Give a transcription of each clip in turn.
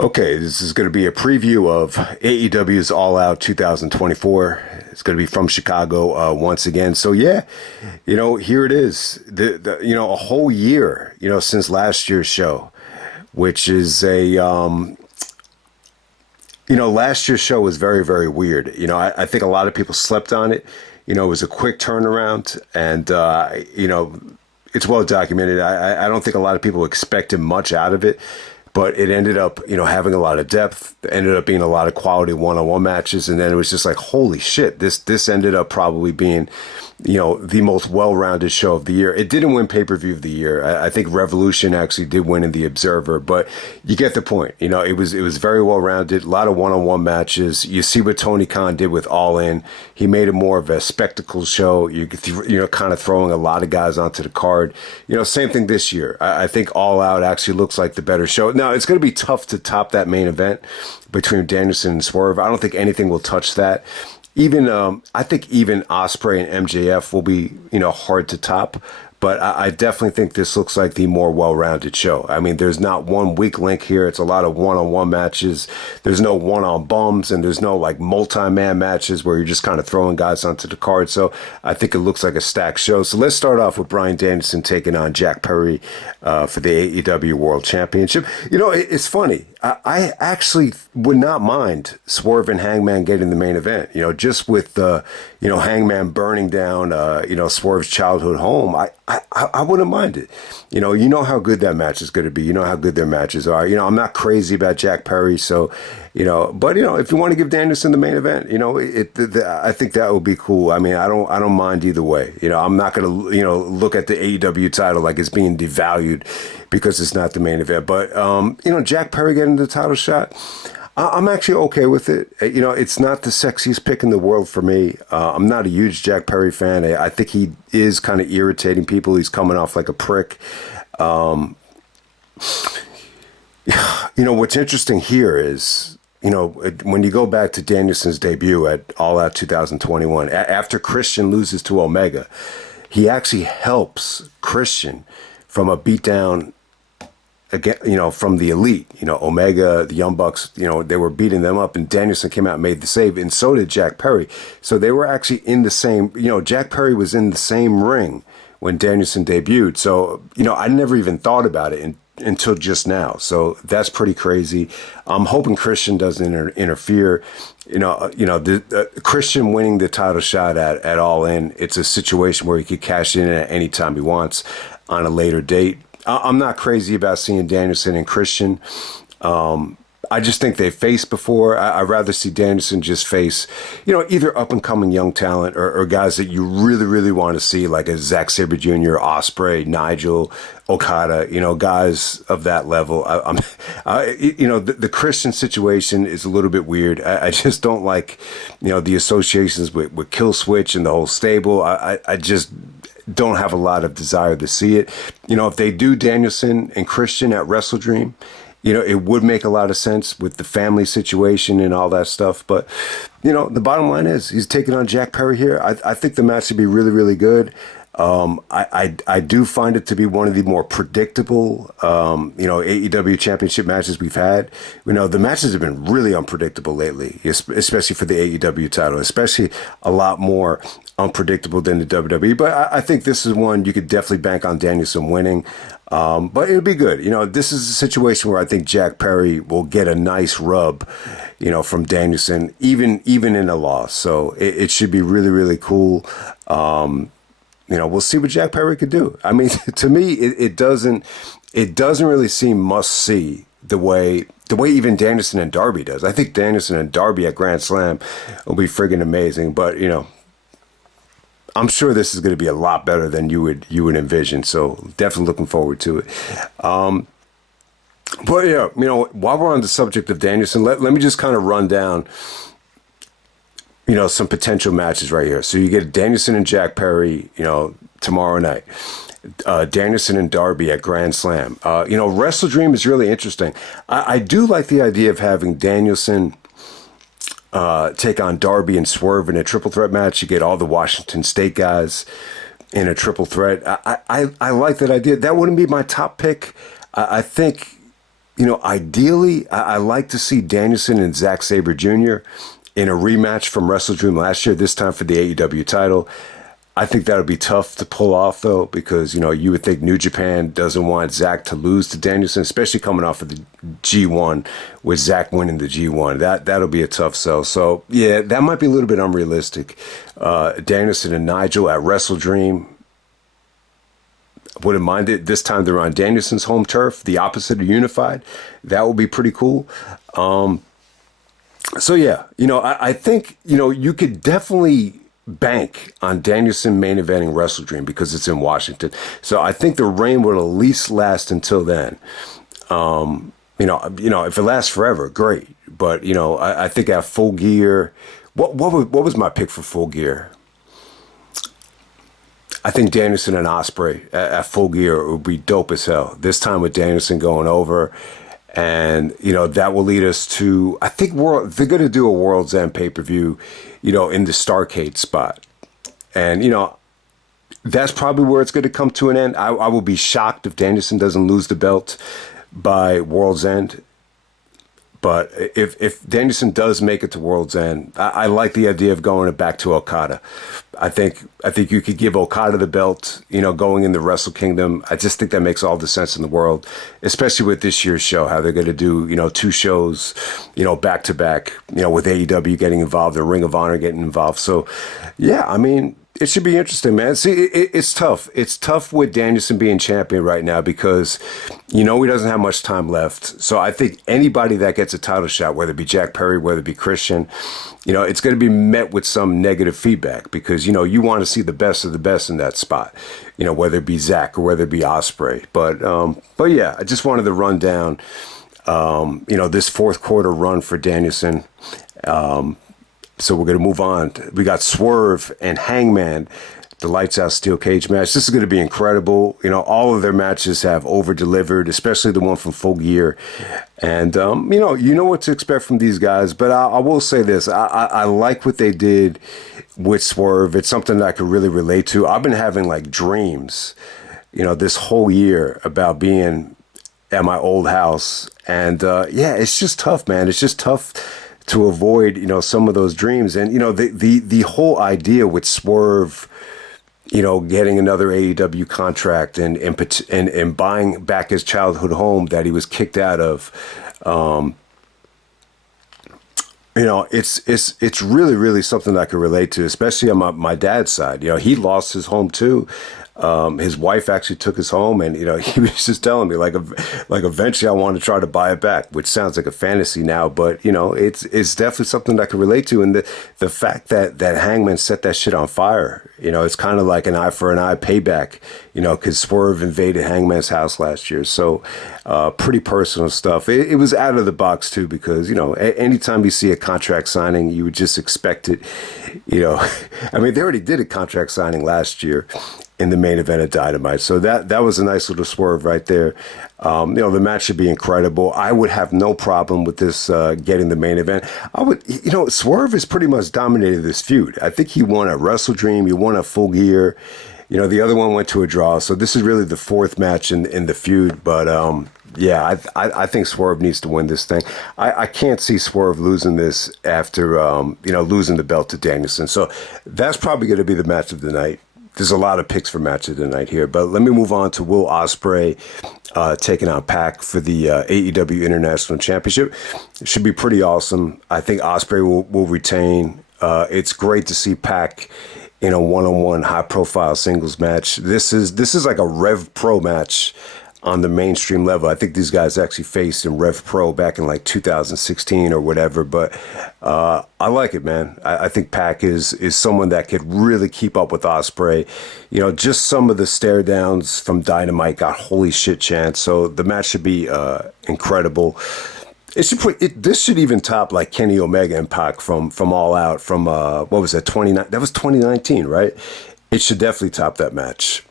Okay, this is going to be a preview of AEW's All Out 2024. It's going to be from Chicago once again. So yeah, here it is. A whole year, since last year's show, which is last year's show was very, very weird. I think a lot of people slept on it. It was a quick turnaround, and it's well documented. I don't think a lot of people expected much out of it. But it ended up, having a lot of depth. It ended up being a lot of quality one-on-one matches, and then it was just like, holy shit! This ended up probably being, the most well-rounded show of the year. It didn't win pay-per-view of the year. I think Revolution actually did win in the Observer, but you get the point. It was very well-rounded. A lot of one-on-one matches. You see what Tony Khan did with All In. He made it more of a spectacle show. Kind of throwing a lot of guys onto the card. Same thing this year. I think All Out actually looks like the better show. Now, it's going to be tough to top that main event between Danielson and Swerve. I don't think anything will touch that. I think even Ospreay and MJF will be, hard to top. But I definitely think this looks like the more well-rounded show. I mean, there's not one weak link here. It's a lot of one-on-one matches. There's no one-on bums, and there's no multi-man matches where you're just kind of throwing guys onto the card. So I think it looks like a stacked show. So let's start off with Bryan Danielson taking on Jack Perry for the AEW World Championship. It's funny. I actually would not mind Swerve and Hangman getting the main event. Just with Hangman burning down Swerve's childhood home. I wouldn't mind it. You know how good that match is going to be. You know how good their matches are. I'm not crazy about Jack Perry, so but if you want to give Danielson the main event, I think that would be cool. I mean, I don't mind either way. I'm not going to look at the AEW title like it's being devalued because it's not the main event. But Jack Perry getting the title shot, I'm actually okay with it. It's not the sexiest pick in the world for me. I'm not a huge Jack Perry fan. I think he is kind of irritating people. He's coming off like a prick. What's interesting here is, when you go back to Danielson's debut at All Out 2021, after Christian loses to Omega, he actually helps Christian from a beatdown again, from the Elite. Omega, the Young Bucks, they were beating them up, and Danielson came out and made the save, and so did Jack Perry. So they were actually in the same, Jack Perry was in the same ring when Danielson debuted. So, I never even thought about it until just now. So that's pretty crazy. I'm hoping Christian doesn't interfere. Christian winning the title shot at All In, it's a situation where he could cash in at any time he wants on a later date. I'm not crazy about seeing Danielson and Christian. I just think they faced before. I'd rather see Danielson just face, either up-and-coming young talent or guys that you really, really want to see, like a Zack Sabre Jr., Ospreay, Nigel, Okada, guys of that level. The Christian situation is a little bit weird. I just don't like, the associations with Kill Switch and the whole stable. I just don't have a lot of desire to see it. If they do Danielson and Christian at Wrestle Dream, it would make a lot of sense with the family situation and all that stuff. But, the bottom line is he's taking on Jack Perry here. I think the match should be really, really good. I do find it to be one of the more predictable, AEW championship matches we've had. The matches have been really unpredictable lately, especially for the AEW title, especially a lot more unpredictable than the WWE. But I think this is one you could definitely bank on Danielson winning. But it'll be good. This is a situation where I think Jack Perry will get a nice rub, from Danielson, even in a loss. So it should be really, really cool. We'll see what Jack Perry could do. I mean, to me, it doesn't really seem must see the way even Danielson and Darby does. I think Danielson and Darby at Grand Slam will be friggin' amazing. But I'm sure this is going to be a lot better than you would envision. So definitely looking forward to it. But yeah, while we're on the subject of Danielson, let me just kind of run down, some potential matches right here. So you get Danielson and Jack Perry, tomorrow night. Danielson and Darby at Grand Slam. Wrestle Dream is really interesting. I do like the idea of having Danielson take on Darby and Swerve in a triple threat match. You get all the Washington State guys in a triple threat. I like that idea. That wouldn't be my top pick. I think, ideally, I like to see Danielson and Zack Sabre Jr. in a rematch from Wrestle Dream last year, this time for the AEW title. I think that would be tough to pull off, though, because, you would think New Japan doesn't want Zack to lose to Danielson, especially coming off of the G1 with Zack winning the G1. That'll be a tough sell. So, yeah, that might be a little bit unrealistic. Danielson and Nigel at Wrestle Dream. Wouldn't mind it. This time they're on Danielson's home turf, the opposite of Unified. That would be pretty cool. So, yeah, I think, you could definitely bank on Danielson main eventing Wrestle Dream because it's in Washington. So I think the reign will at least last until then. If it lasts forever, great. But, I think at Full Gear, what was my pick for Full Gear? I think Danielson and Ospreay at Full Gear would be dope as hell. This time with Danielson going over. And, that will lead us to, I think they're going to do a World's End pay-per-view, in the Starrcade spot. And, that's probably where it's going to come to an end. I will be shocked if Danielson doesn't lose the belt by World's End. But if Danielson does make it to World's End, I like the idea of going back to Okada. I think you could give Okada the belt, going in the Wrestle Kingdom. I just think that makes all the sense in the world, especially with this year's show, how they're going to do, 2 shows, back to back, with AEW getting involved, the Ring of Honor getting involved. So, yeah, I mean, it should be interesting, man. See, it's tough. It's tough with Danielson being champion right now because, he doesn't have much time left. So I think anybody that gets a title shot, whether it be Jack Perry, whether it be Christian, it's going to be met with some negative feedback because, you want to see the best of the best in that spot, whether it be Zack or whether it be Ospreay. But yeah, I just wanted to run down, this fourth quarter run for Danielson. So we're going to move on. We got Swerve and Hangman, the Lights Out Steel Cage match. This is going to be incredible. All of their matches have over-delivered, especially the one from Full Gear. And, you know what to expect from these guys. But I will say this. I like what they did with Swerve. It's something that I could really relate to. I've been having, dreams, this whole year about being at my old house. And, it's just tough, man. It's just tough to avoid, some of those dreams. And, the whole idea with Swerve, getting another AEW contract and buying back his childhood home that he was kicked out of, it's really, really something I can relate to, especially on my dad's side. He lost his home too. His wife actually took his home, and he was just telling me like eventually I want to try to buy it back, which sounds like a fantasy now, but it's definitely something that I can relate to. And the fact that Hangman set that shit on fire, it's kind of like an eye for an eye payback, because Swerve invaded Hangman's house last year. So pretty personal stuff. It was out of the box too, because anytime you see a contract signing, you would just expect it. I mean, they already did a contract signing last year in the main event of Dynamite. So that was a nice little swerve right there. The match should be incredible. I would have no problem with this getting the main event. I would, Swerve has pretty much dominated this feud. I think he won at Wrestle Dream. He won at Full Gear. The other one went to a draw. So this is really the fourth match in the feud. But I think Swerve needs to win this thing. I can't see Swerve losing this after, losing the belt to Danielson. So that's probably going to be the match of the night. There's a lot of picks for match of the night here, but let me move on to Will Ospreay taking on Pac for the AEW International Championship. It should be pretty awesome. I think Ospreay will retain. It's great to see Pac in a one-on-one high-profile singles match. This is like a Rev Pro match on the mainstream level. I think these guys actually faced in Rev Pro back in 2016 or whatever, but I like it, man. I think Pac is someone that could really keep up with Ospreay. Just some of the stare downs from Dynamite got holy shit chance, so the match should be incredible. This should even top Kenny Omega and Pac from All Out from what was that, 2019, right? It should definitely top that match.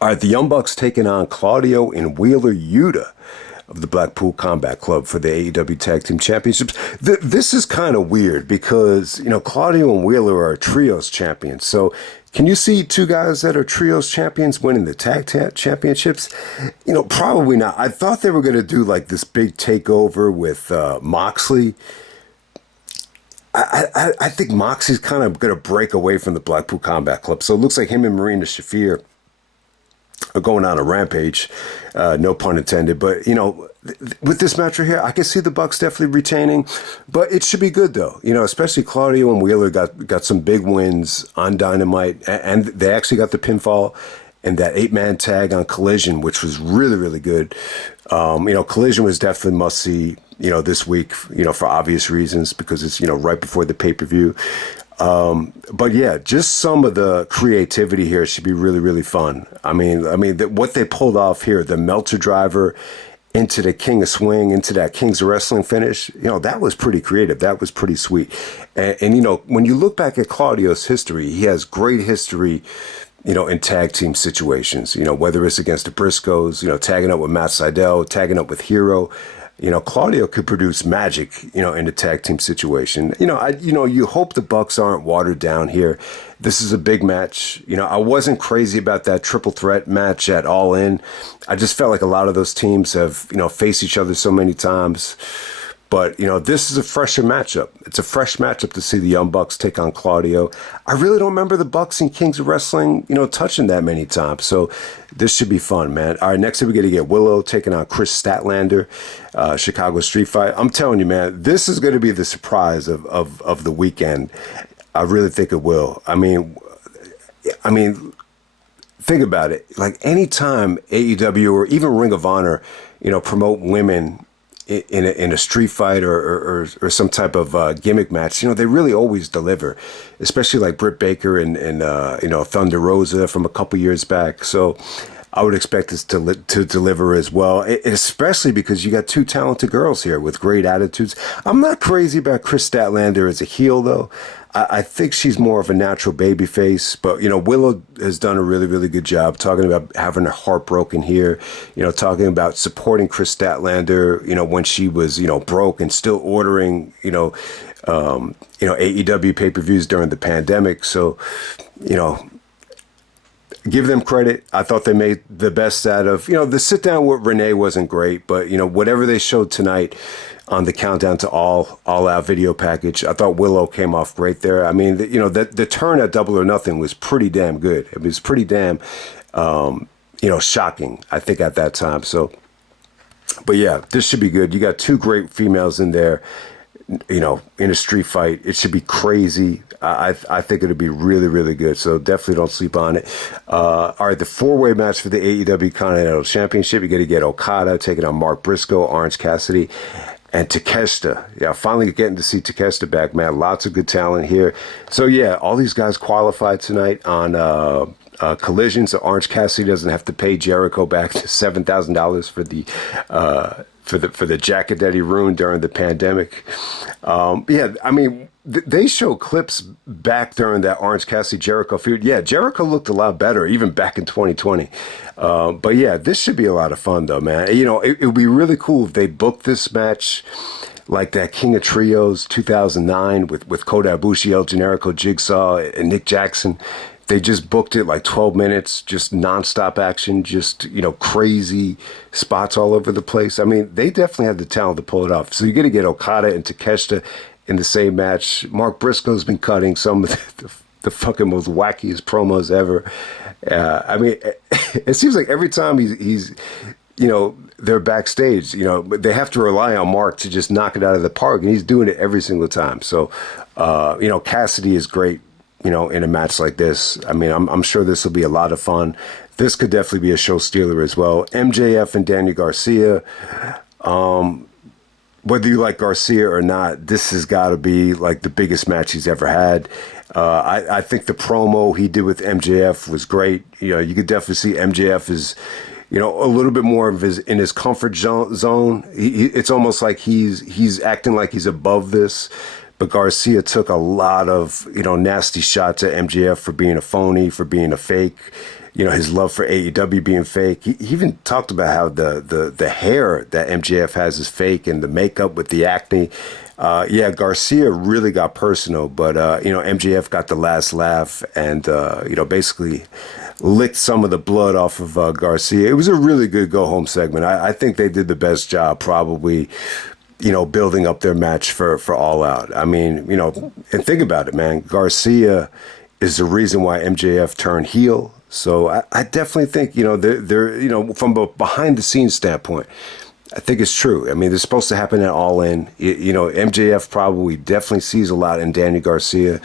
All right, the Young Bucks taking on Claudio and Wheeler Yuta of the Blackpool Combat Club for the AEW Tag Team Championships. This is kind of weird because, Claudio and Wheeler are trios champions. So Can you see two guys that are trios champions winning the championships? Probably not. I thought they were going to do like this big takeover with Moxley. I think Moxley's kind of going to break away from the Blackpool Combat Club. So it looks like him and Marina Shafir are going on a rampage. No pun intended. But, with this match right here, I can see the Bucks definitely retaining. But it should be good, though. Especially Claudio and Wheeler got some big wins on Dynamite. And they actually got the pinfall and that 8-man tag on Collision, which was really, really good. Collision was definitely must-see, this week, for obvious reasons, because it's, right before the pay-per-view. But yeah, just some of the creativity here should be really, really fun. What they pulled off here, the Melter driver into the King of Swing, into that Kings of Wrestling finish, that was pretty creative. That was pretty sweet. And when you look back at Claudio's history, he has great history, in tag team situations, whether it's against the Briscoes, tagging up with Matt Sydal, tagging up with Hero. Claudio could produce magic, in a tag team situation. You hope the Bucks aren't watered down here. This is a big match. I wasn't crazy about that triple threat match at All In. I just felt like a lot of those teams have, faced each other so many times. But, this is a fresher matchup. It's a fresh matchup to see the Young Bucks take on Claudio. I really don't remember the Bucks and Kings of Wrestling, touching that many times. So this should be fun, man. All right, next up we're going to get Willow taking on Kris Statlander, Chicago Street Fight. I'm telling you, man, this is going to be the surprise of the weekend. I really think it will. I mean, think about it. Like anytime AEW or even Ring of Honor, promote women in a street fight or some type of gimmick match, they really always deliver, especially like Britt Baker and Thunder Rosa from a couple years back. So I would expect this to deliver as well, especially because you got two talented girls here with great attitudes. I'm not crazy about Kris Statlander as a heel, though. I think she's more of a natural baby face, but, Willow has done a really, really good job talking about having her heart broken here, talking about supporting Kris Statlander, when she was, broke and still ordering, AEW pay-per-views during the pandemic. So, give them credit. I thought they made the best out of, the sit down with Renee wasn't great, but, whatever they showed tonight on the Countdown to All Out video package, I thought Willow came off great there. The turn at Double or Nothing was pretty damn good. It was pretty damn, shocking, I think, at that time. So, but yeah, this should be good. You got two great females in there, in a street fight. It should be crazy. I think it'll be really, really good. So definitely don't sleep on it. All right, the four-way match for the AEW Continental Championship. You're going to get Okada taking on Mark Briscoe, Orange Cassidy, and Takeshita. Yeah, finally getting to see Takeshita back, man. Lots of good talent here. So yeah, all these guys qualified tonight on Collision. So Orange Cassidy doesn't have to pay Jericho back to $7,000 for the jacket that he ruined during the pandemic. They show clips back during that Orange Cassidy Jericho feud. Yeah, Jericho looked a lot better even back in 2020. But yeah, this should be a lot of fun though, man. It would be really cool if they booked this match like that King of Trios 2009 with Kota Ibushi, El Generico, Jigsaw, and Nick Jackson. They just booked it like 12 minutes, just nonstop action, just, crazy spots all over the place. They definitely had the talent to pull it off. So you're going to get Okada and Takeshita in the same match. Mark Briscoe's been cutting some of the fucking most wackiest promos ever. It seems like every time he's they're backstage, they have to rely on Mark to just knock it out of the park, and he's doing it every single time. So, Cassidy is great, in a match like this. I'm sure this will be a lot of fun. This could definitely be a show stealer as well. MJF and Daniel Garcia. Whether you like Garcia or not, this has got to be like the biggest match he's ever had. I think the promo he did with MJF was great. You could definitely see MJF is, a little bit more of in his comfort zone. It's almost like he's acting like he's above this. But Garcia took a lot of, nasty shots at MJF for being a phony, for being a fake. his love for AEW being fake. He even talked about how the hair that MJF has is fake and the makeup with the acne. Yeah, Garcia really got personal, but, MJF got the last laugh and, basically licked some of the blood off of Garcia. It was a really good go-home segment. I think they did the best job probably, building up their match for All Out. I mean, and think about it, man. Garcia is the reason why MJF turned heel. So I definitely think, they're from a behind-the-scenes standpoint, I think it's true. I mean, they're supposed to happen at All In. MJF probably definitely sees a lot in Daniel Garcia.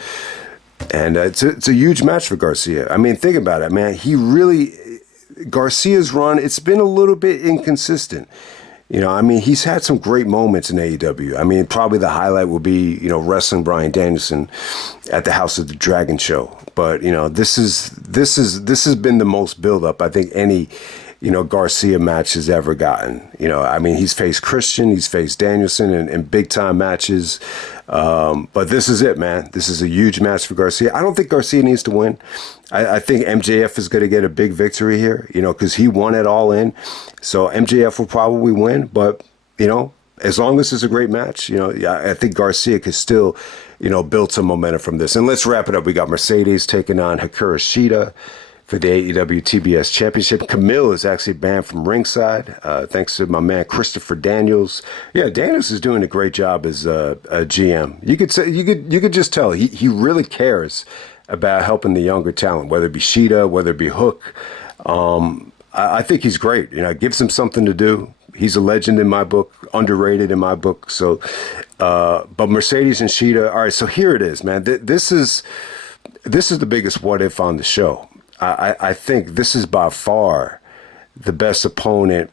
And it's a huge match for Garcia. I mean, think about it, man. Garcia's run, it's been a little bit inconsistent. He's had some great moments in AEW. I mean, probably the highlight will be, wrestling Bryan Danielson at the House of the Dragon show. But, this has been the most build-up I think any Garcia match has ever gotten. He's faced Christian, he's faced Danielson in big time matches. But this is it, man. This is a huge match for Garcia. I don't think Garcia needs to win. I think MJF is going to get a big victory here, because he won it All In. So MJF will probably win. But, as long as it's a great match, I think Garcia could still, build some momentum from this. And let's wrap it up. We got Mercedes taking on Hikaru Shida for the AEW TBS Championship. Camille is actually banned from ringside, thanks to my man Christopher Daniels. Yeah, Daniels is doing a great job as a GM. You could just tell he really cares about helping the younger talent, whether it be Shida, whether it be Hook. I think he's great. Gives him something to do. He's a legend in my book, underrated in my book. So, but Mercedes and Shida. All right, so here it is, man. This is the biggest what if on the show. I think this is by far the best opponent.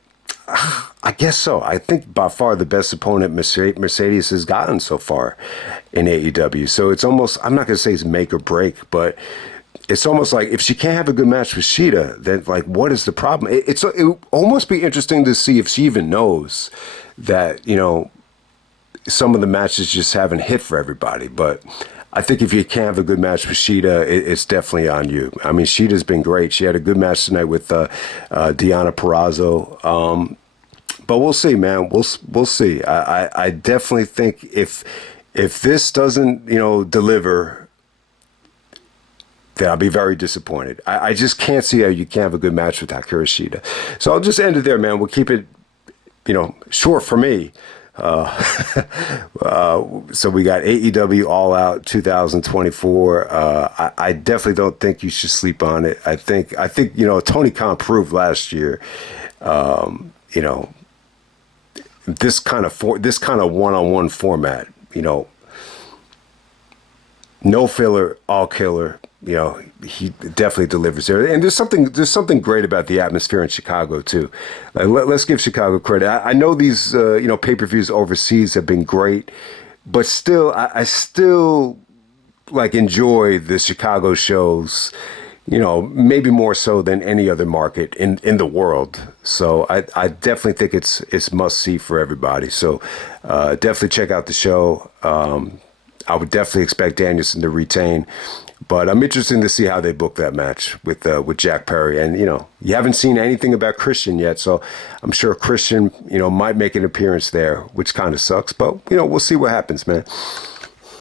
I guess so. I think by far the best opponent Mercedes has gotten so far in AEW. So it's almost, I'm not going to say it's make or break, but it's almost like if she can't have a good match with Shida, then like, what is the problem? It would almost be interesting to see if she even knows that, some of the matches just haven't hit for everybody. But I think if you can't have a good match with Shida, it's definitely on you. I mean, Shida's been great. She had a good match tonight with Deonna Purrazzo. But we'll see, man. We'll see. I definitely think if this doesn't, deliver, then I'll be very disappointed. I just can't see how you can't have a good match with Hikaru Shida. So I'll just end it there, man. We'll keep it, short for me. So we got AEW All Out 2024. I definitely don't think you should sleep on it. I think Tony Khan proved last year, this kind of one-on-one format, no filler, all killer. He definitely delivers there. And there's something great about the atmosphere in Chicago too. Let's give Chicago credit. I know these pay-per-views overseas have been great, but still, I still like enjoy the Chicago shows. Maybe more so than any other market in the world. So I definitely think it's must see for everybody. So definitely check out the show. I would definitely expect Danielson to retain. But I'm interested to see how they book that match with Jack Perry. And, you haven't seen anything about Christian yet. So I'm sure Christian, might make an appearance there, which kind of sucks. But, we'll see what happens, man.